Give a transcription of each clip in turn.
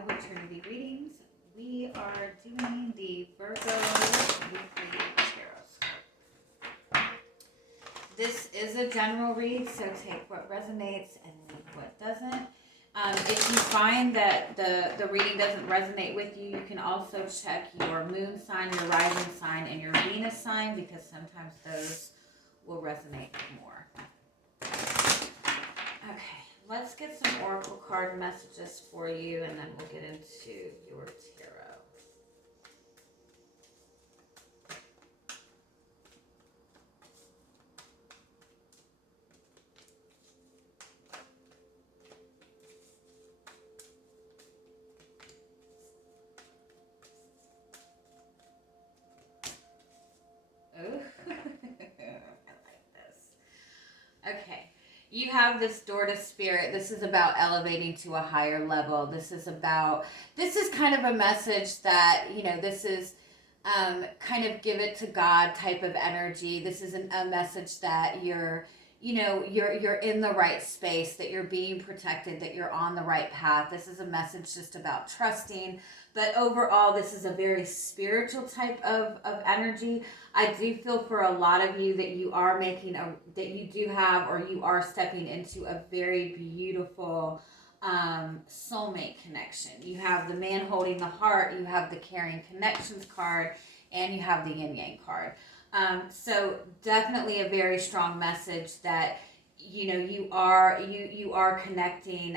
now with Trinity readings. We are doing the Virgo Weekly Tarotscope. This is a general read, so take what resonates and leave what doesn't. If you find that the reading doesn't resonate with you, you can also check your moon sign, your rising sign, and your Venus sign, because sometimes those will resonate more. Okay, let's get some oracle card messages for you, and then we'll get into your tarot. Okay, you have this door to spirit. This is about elevating to a higher level. This is kind of a message that, this is kind of give it to God type of energy. This is a message that you're in the right space, that you're being protected, that you're on the right path. This is a message just about trusting. But overall, this is a very spiritual type of energy. I do feel for a lot of you that you are you are stepping into a very beautiful soulmate connection. You have the man holding the heart, you have the caring connections card, and you have the yin yang card. So definitely a very strong message that you are connecting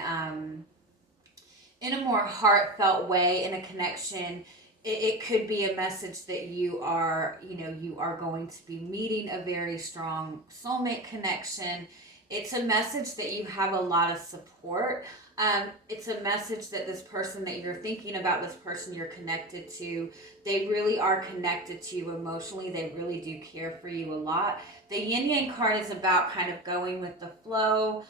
in a more heartfelt way, in a connection. It could be a message that you are going to be meeting a very strong soulmate connection. It's a message that you have a lot of support. It's a message that this person that you're thinking about, this person you're connected to, they really are connected to you emotionally. They really do care for you a lot. The yin yang card is about kind of going with the flow.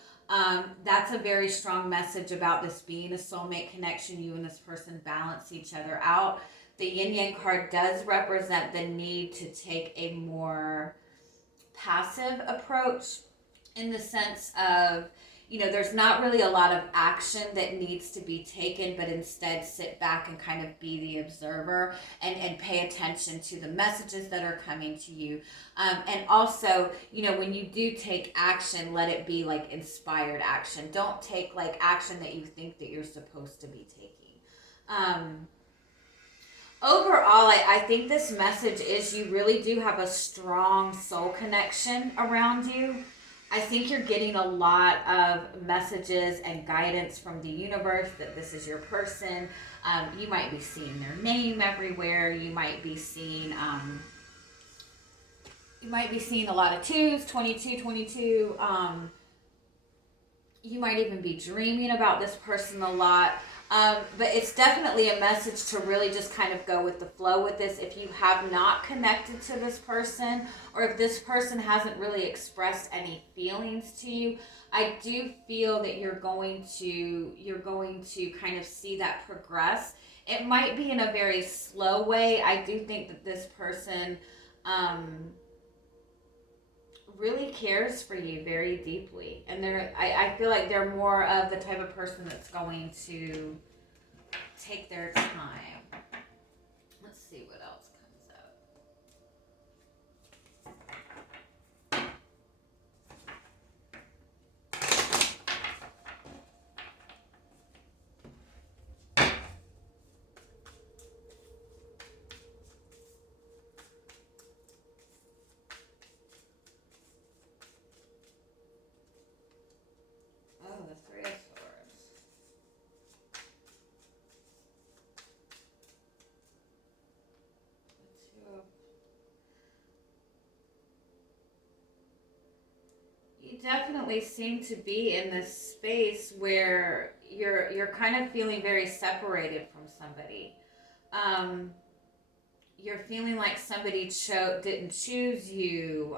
That's a very strong message about this being a soulmate connection. You and this person balance each other out. The yin yang card does represent the need to take a more passive approach, in the sense of, there's not really a lot of action that needs to be taken, but instead sit back and kind of be the observer and pay attention to the messages that are coming to you. And also, when you do take action, let it be like inspired action. Don't take like action that you think that you're supposed to be taking. Overall, I think this message is you really do have a strong soul connection around you. I think you're getting a lot of messages and guidance from the universe that this is your person. You might be seeing their name everywhere. You might be seeing a lot of 2s, 22. You might even be dreaming about this person a lot. But it's definitely a message to really just kind of go with the flow with this. If you have not connected to this person, or if this person hasn't really expressed any feelings to you, I do feel that you're going to kind of see that progress. It might be in a very slow way. I do think that this person really cares for you very deeply, and I feel like they're more of the type of person that's going to take their time. Let's see what else comes up. Oh, the Three of Swords. You definitely seem to be in this space where you're kind of feeling very separated from somebody. You're feeling like somebody didn't choose you.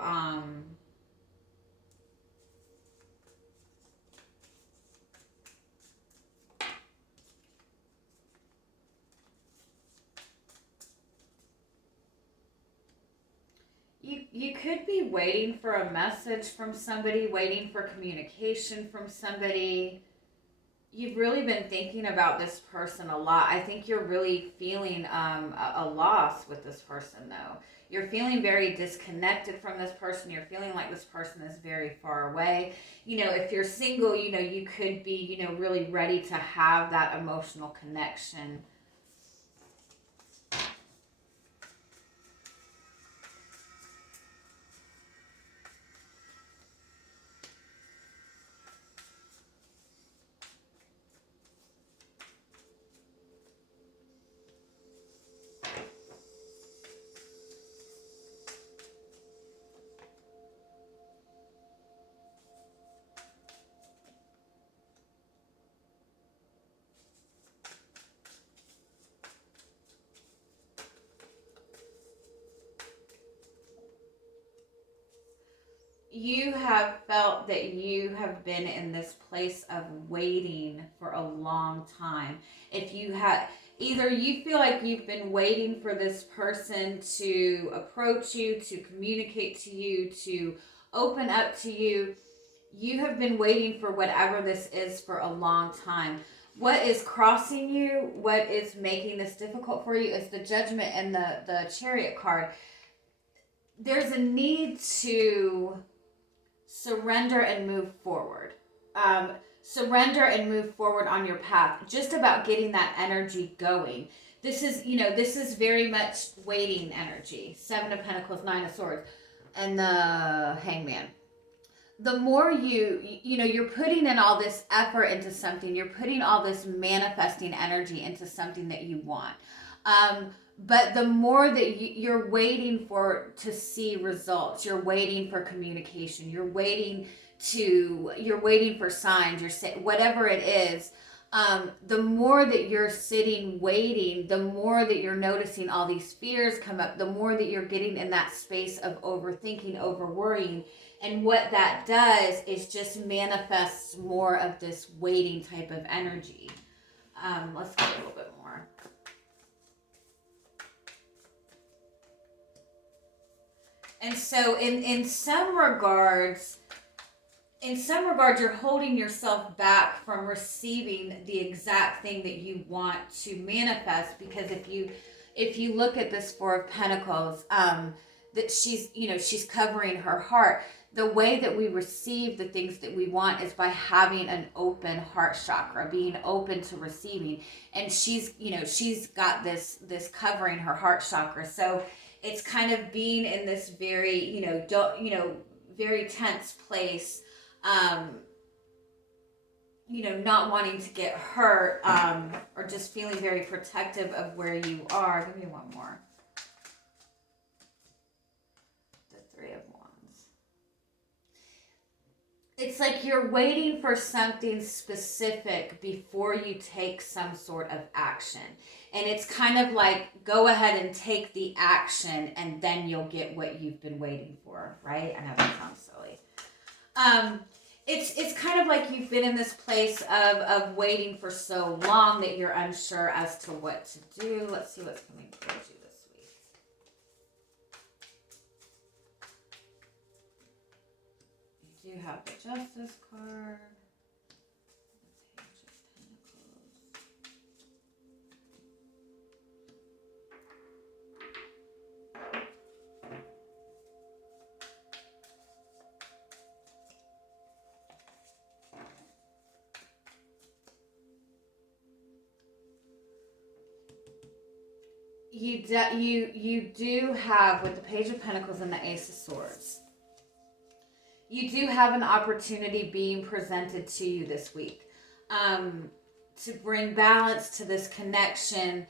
You could be waiting for a message from somebody, waiting for communication from somebody. you've really been thinking about this person a lot. I think you're really feeling a loss with this person, though. You're feeling very disconnected from this person. You're feeling like this person is very far away. You know, if you're single, you know, you could be, you know, really ready to have that emotional connection. You have felt that you have been in this place of waiting for a long time. If you have, either you feel like you've been waiting for this person to approach you, to communicate to you, to open up to you. You have been waiting for whatever this is for a long time. What is crossing you, what is making this difficult for you, is the Judgment and the Chariot card. There's a need to surrender and move forward. Surrender and move forward on your path. Just about getting that energy going. This is, you know, this is very much waiting energy. 7 of Pentacles, 9 of Swords, and the Hangman. The more you know, you're putting in all this effort into something. You're putting all this manifesting energy into something that you want. But the more that you're waiting to see results, you're waiting for communication, you're waiting for signs, whatever it is, the more that you're sitting waiting, the more that you're noticing all these fears come up, the more that you're getting in that space of overthinking, over worrying. And what that does is just manifests more of this waiting type of energy. Let's get a little bit more. And so in some regards, you're holding yourself back from receiving the exact thing that you want to manifest, because if you look at this 4 of Pentacles, that she's covering her heart. The way that we receive the things that we want is by having an open heart chakra, being open to receiving. And she's got this covering her heart chakra. So it's kind of being in this very, very tense place, not wanting to get hurt, or just feeling very protective of where you are. Give me one more. The 3 of Wands. It's like you're waiting for something specific before you take some sort of action. And it's kind of like, go ahead and take the action and then you'll get what you've been waiting for, right? I know that sounds silly. It's kind of like you've been in this place of waiting for so long that you're unsure as to what to do. Let's see what's coming towards you this week. You do have the Justice card. The Page of Pentacles. You do have, with the Page of Pentacles and the Ace of Swords, you do have an opportunity being presented to you this week, to bring balance to this connection,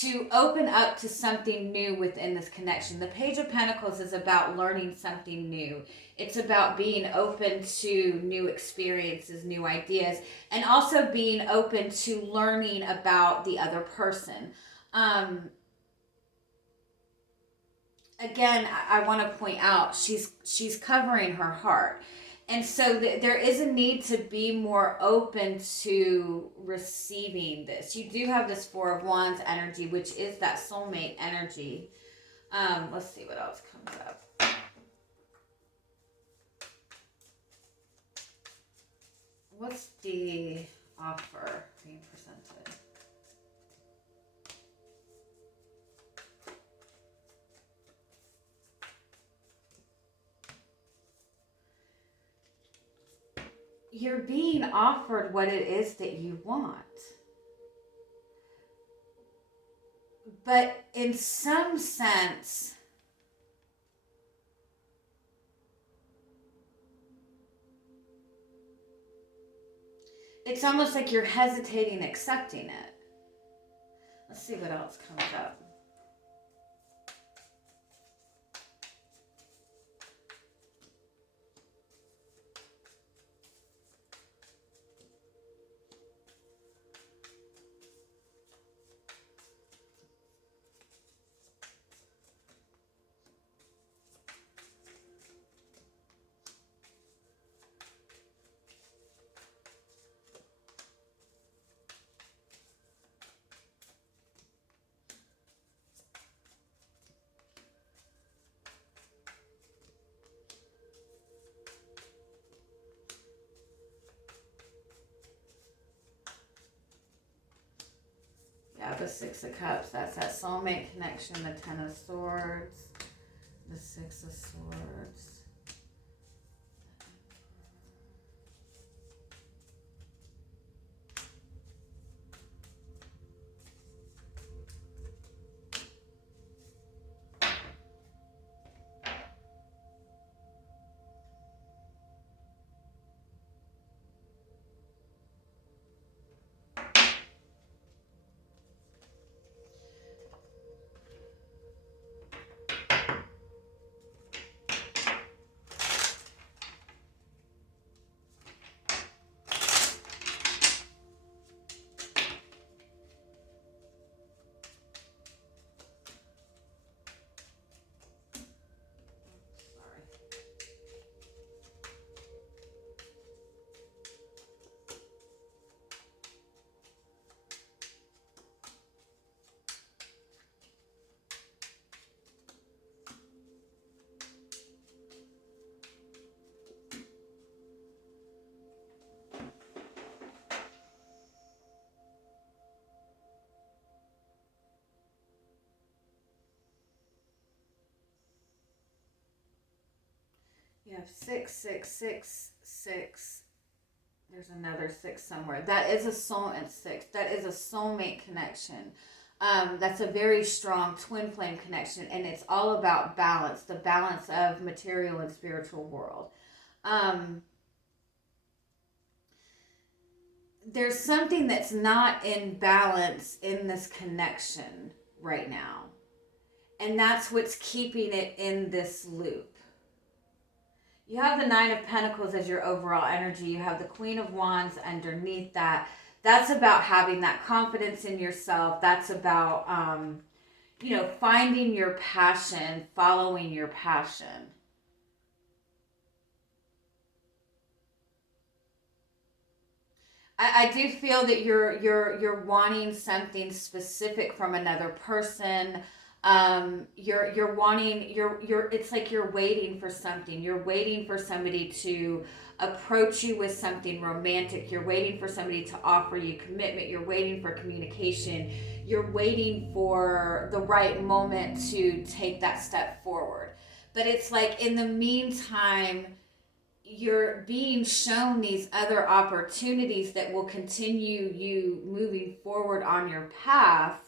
to open up to something new within this connection. The Page of Pentacles is about learning something new. It's about being open to new experiences, new ideas, and also being open to learning about the other person. Again, I want to point out, she's covering her heart. And so there is a need to be more open to receiving this. You do have this 4 of Wands energy, which is that soulmate energy. Let's see what else comes up. What's the offer? you're being offered what it is that you want. But in some sense, it's almost like you're hesitating accepting it. Let's see what else comes up. Yeah, the Six of Cups, that's that soulmate connection, the Ten of Swords, the Six of Swords. You have 6, 6, 6, 6. There's another 6 somewhere. That is a soul and 6. That is a soulmate connection. That's a very strong twin flame connection, and it's all about balance, the balance of material and spiritual world. There's something that's not in balance in this connection right now, and that's what's keeping it in this loop. You have the Nine of Pentacles as your overall energy. You have the Queen of Wands underneath that. That's about having that confidence in yourself. That's about, finding your passion, following your passion. I do feel that you're wanting something specific from another person. You're wanting, it's like you're waiting for something. You're waiting for somebody to approach you with something romantic. You're waiting for somebody to offer you commitment. You're waiting for communication. You're waiting for the right moment to take that step forward. But it's like in the meantime, you're being shown these other opportunities that will continue you moving forward on your path.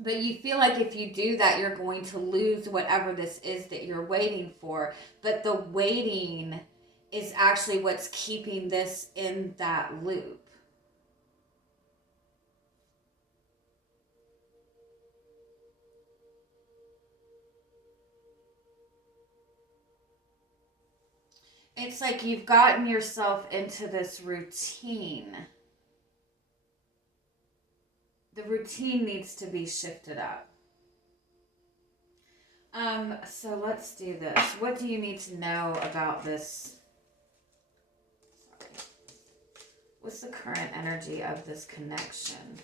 But you feel like if you do that, you're going to lose whatever this is that you're waiting for. But the waiting is actually what's keeping this in that loop. It's like you've gotten yourself into this routine. The routine needs to be shifted up. So let's do this. What do you need to know about this? Sorry. What's the current energy of this connection?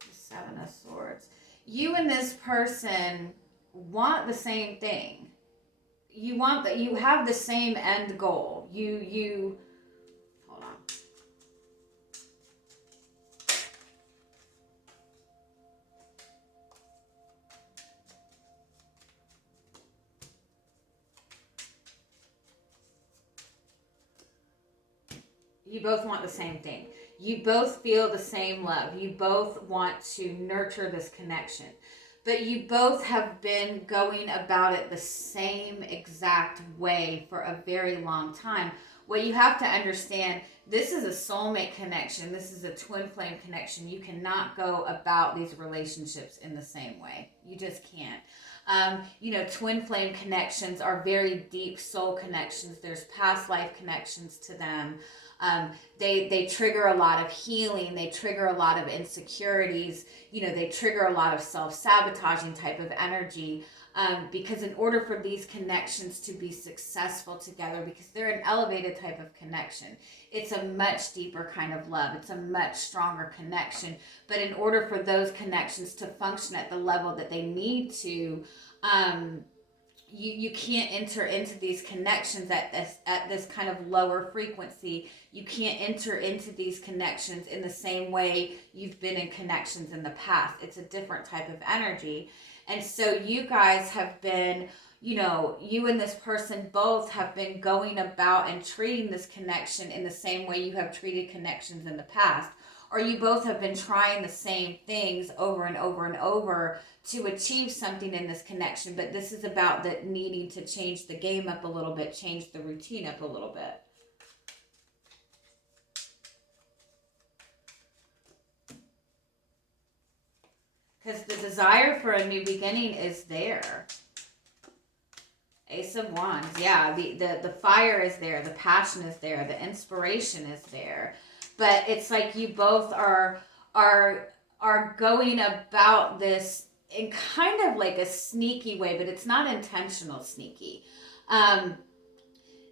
The Seven of Swords. You and this person want the same thing. You want that. You have the same end goal. You hold on. You both want the same thing. You both feel the same love. You both want to nurture this connection. But you both have been going about it the same exact way for a very long time. What you have to understand, this is a soulmate connection. This is a twin flame connection. You cannot go about these relationships in the same way. You just can't. Twin flame connections are very deep soul connections. There's past life connections to them. They trigger a lot of healing. They trigger a lot of insecurities. They trigger a lot of self-sabotaging type of energy. Because in order for these connections to be successful together, because they're an elevated type of connection, it's a much deeper kind of love. It's a much stronger connection. But in order for those connections to function at the level that they need to, you can't enter into these connections at this kind of lower frequency. You can't enter into these connections in the same way you've been in connections in the past. It's a different type of energy. And so you guys have been, you and this person both have been going about and treating this connection in the same way you have treated connections in the past. Or you both have been trying the same things over and over and over to achieve something in this connection. But this is about that needing to change the game up a little bit, change the routine up a little bit. Because the desire for a new beginning is there. Ace of Wands. Yeah, the fire is there. The passion is there. The inspiration is there. But it's like you both are going about this in kind of like a sneaky way, but it's not intentional sneaky.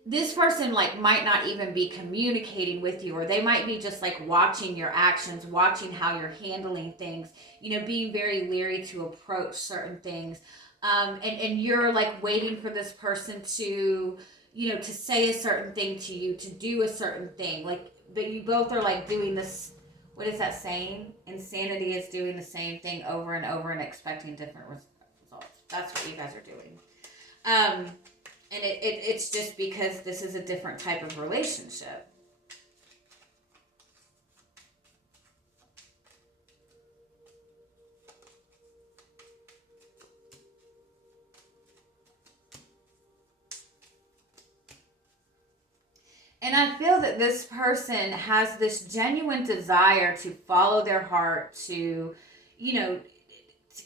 This person might not even be communicating with you, or they might be just watching your actions, watching how you're handling things, being very leery to approach certain things. And you're waiting for this person to, to say a certain thing to you, to do a certain thing. But you both are doing this. What is that saying? Insanity is doing the same thing over and over and expecting different results. That's what you guys are doing. And it's just because this is a different type of relationship. And I feel that this person has this genuine desire to follow their heart, to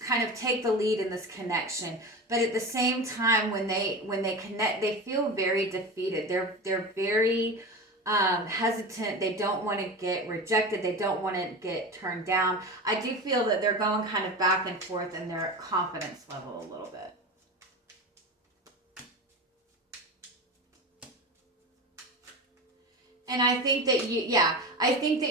kind of take the lead in this connection. But at the same time, when they connect, they feel very defeated. They're very hesitant. They don't want to get rejected. They don't want to get turned down. I do feel that they're going kind of back and forth in their confidence level a little bit. And I think that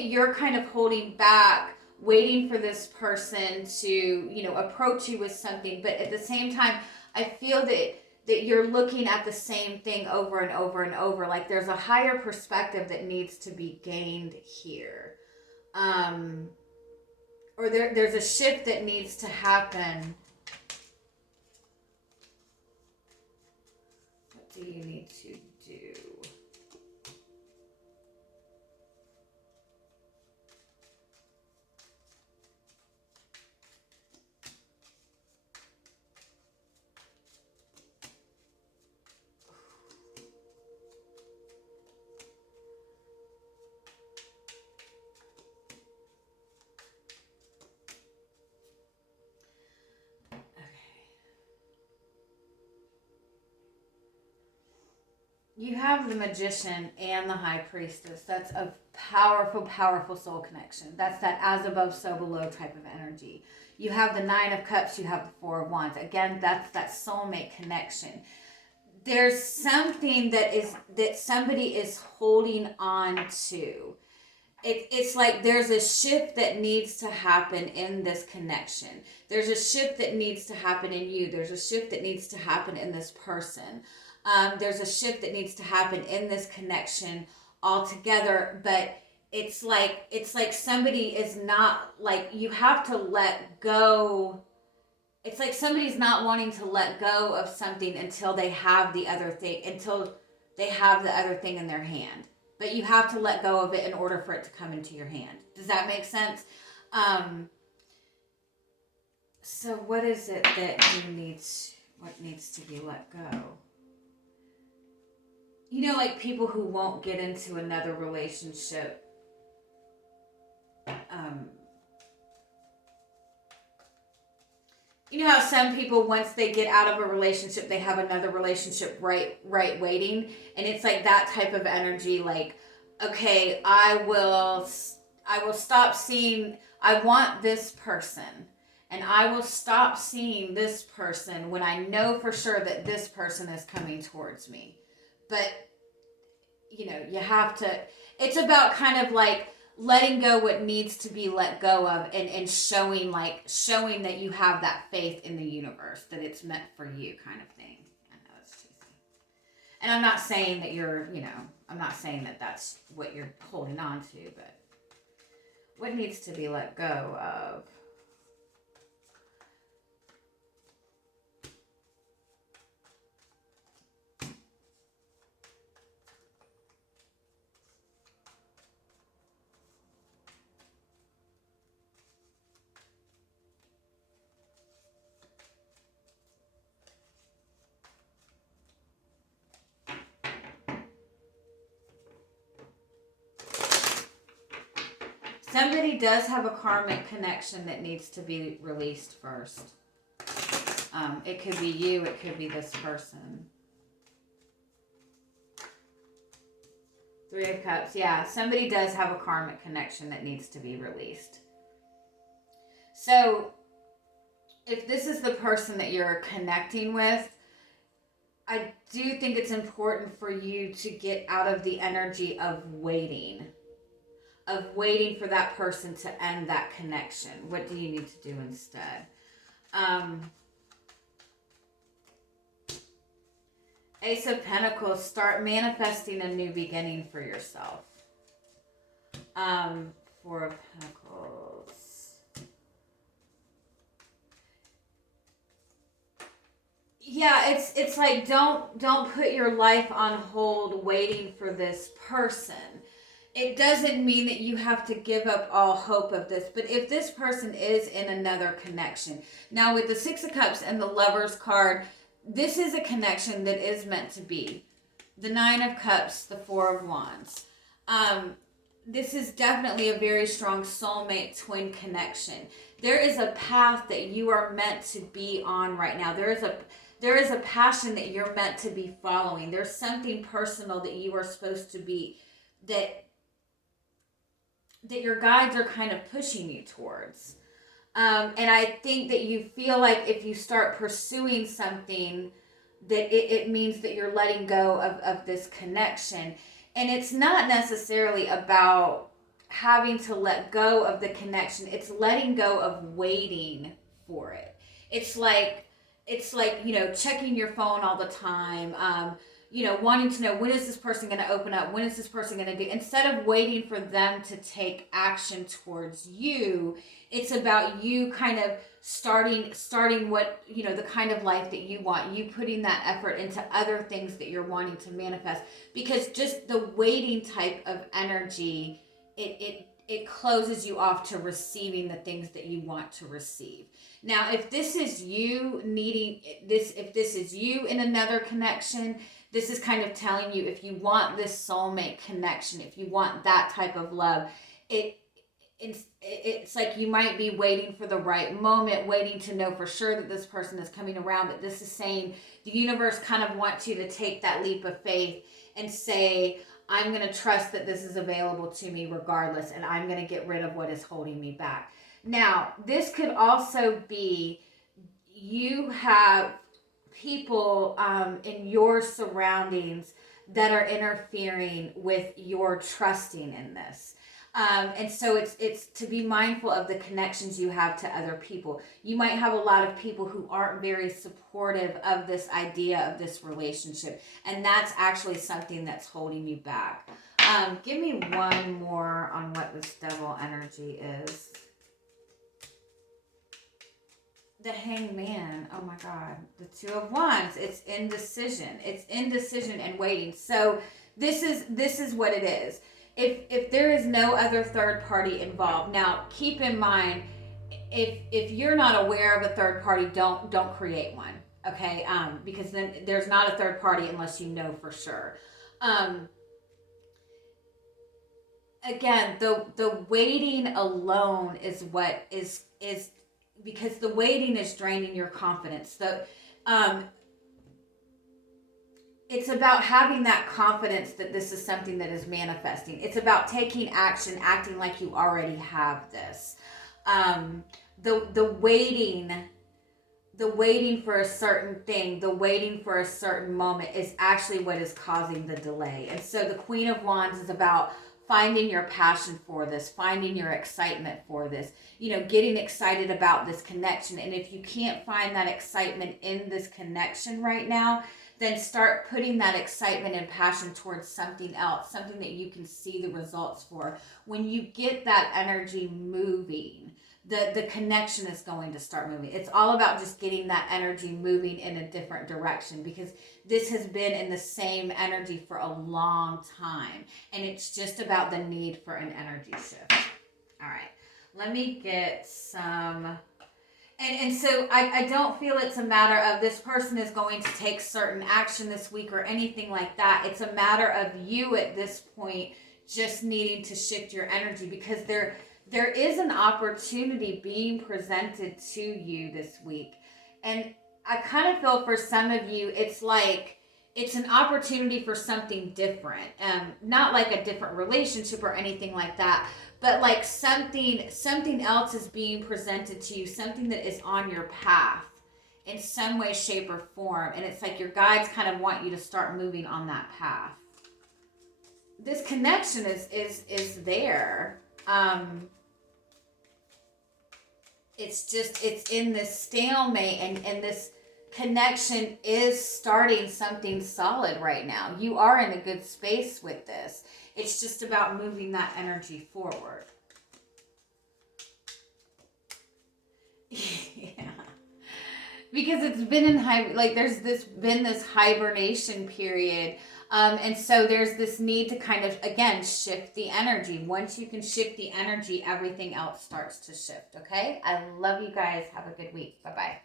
you're kind of holding back, waiting for this person to, approach you with something. But at the same time, I feel that you're looking at the same thing over and over and over. There's a higher perspective that needs to be gained here. Or there's a shift that needs to happen. What do you need to do? You have the Magician and the High Priestess. That's a powerful, powerful soul connection. That's that as above, so below type of energy. You have the Nine of Cups. You have the Four of Wands. Again, that's that soulmate connection. There's something that somebody is holding on to. It's like there's a shift that needs to happen in this connection. There's a shift that needs to happen in you. There's a shift that needs to happen in this person. There's a shift that needs to happen in this connection altogether, but it's like somebody is not, you have to let go. It's like somebody's not wanting to let go of something until they have the other thing, in their hand. but you have to let go of it in order for it to come into your hand. Does that make sense? So what is it that what needs to be let go? You know, like people who won't get into another relationship. You know how some people, once they get out of a relationship, they have another relationship right waiting, and it's like that type of energy. Like, okay, I will stop seeing. I want this person, and I will stop seeing this person when I know for sure that this person is coming towards me. But you know, you have to. It's about kind of like letting go what needs to be let go of, and showing that you have that faith in the universe, that it's meant for you, kind of thing. I know it's cheesy. And I'm not saying that I'm not saying that that's what you're holding on to, but what needs to be let go of? Somebody does have a karmic connection that needs to be released first. It could be you, it could be this person. Three of Cups, yeah. Somebody does have a karmic connection that needs to be released. So, if this is the person that you're connecting with, I do think it's important for you to get out of the energy of waiting for that person to end that connection. What do you need to do instead? Ace of Pentacles, start manifesting a new beginning for yourself. Four of Pentacles. Yeah, it's like don't put your life on hold waiting for this person. It doesn't mean that you have to give up all hope of this, but if this person is in another connection. Now with the Six of Cups and the Lovers card, this is a connection that is meant to be. The Nine of Cups, the Four of Wands. This is definitely a very strong soulmate twin connection. There is a path that you are meant to be on right now. There is a passion that you're meant to be following. There's something personal that you are supposed to be, that your guides are kind of pushing you towards. And I think that you feel like if you start pursuing something, that it means that you're letting go of this connection. And it's not necessarily about having to let go of the connection. It's letting go of waiting for it. It's like, checking your phone all the time, wanting to know, when is this person going to open up? When is this person going to do? Instead of waiting for them to take action towards you, it's about you kind of starting what, the kind of life that you want. You putting that effort into other things that you're wanting to manifest. Because just the waiting type of energy, it closes you off to receiving the things that you want to receive. Now, if this is you if this is you in another connection, this is kind of telling you, if you want this soulmate connection, if you want that type of love, it's like you might be waiting for the right moment, waiting to know for sure that this person is coming around. But this is saying the universe kind of wants you to take that leap of faith and say, I'm going to trust that this is available to me regardless, and I'm going to get rid of what is holding me back. Now, this could also be you have people in your surroundings that are interfering with your trusting in this. And so it's to be mindful of the connections you have to other people. You might have a lot of people who aren't very supportive of this idea of this relationship, and that's actually something that's holding you back. Give me one more on what this devil energy is. The Hangman. Oh my God. The Two of Wands. It's indecision. It's indecision and waiting. So this is what it is. If there is no other third party involved, now keep in mind, if you're not aware of a third party, don't create one, okay? Because then there's not a third party unless you know for sure. Again, the waiting alone is what is because the waiting is draining your confidence. It's about having that confidence that this is something that is manifesting. It's about taking action, acting like you already have this. The waiting for a certain thing, the waiting for a certain moment is actually what is causing the delay. And so the Queen of Wands is about finding your passion for this, finding your excitement for this, getting excited about this connection. And if you can't find that excitement in this connection right now, then start putting that excitement and passion towards something else, something that you can see the results for. When you get that energy moving, the connection is going to start moving. It's all about just getting that energy moving in a different direction, because this has been in the same energy for a long time. And it's just about the need for an energy shift. All right, let me get some... And so I don't feel it's a matter of this person is going to take certain action this week or anything like that. It's a matter of you at this point just needing to shift your energy, because there is an opportunity being presented to you this week. And I kind of feel for some of you, it's like it's an opportunity for something different. Not like a different relationship or anything like that, but like something else is being presented to you, something that is on your path in some way, shape, or form. And it's like your guides kind of want you to start moving on that path. This connection is there. It's in this stalemate, and this connection is starting something solid right now. You are in a good space with this. It's just about moving that energy forward. Yeah. Because it's been in there's been this hibernation period. And so there's this need to kind of, again, shift the energy. Once you can shift the energy, everything else starts to shift, okay? I love you guys. Have a good week. Bye-bye.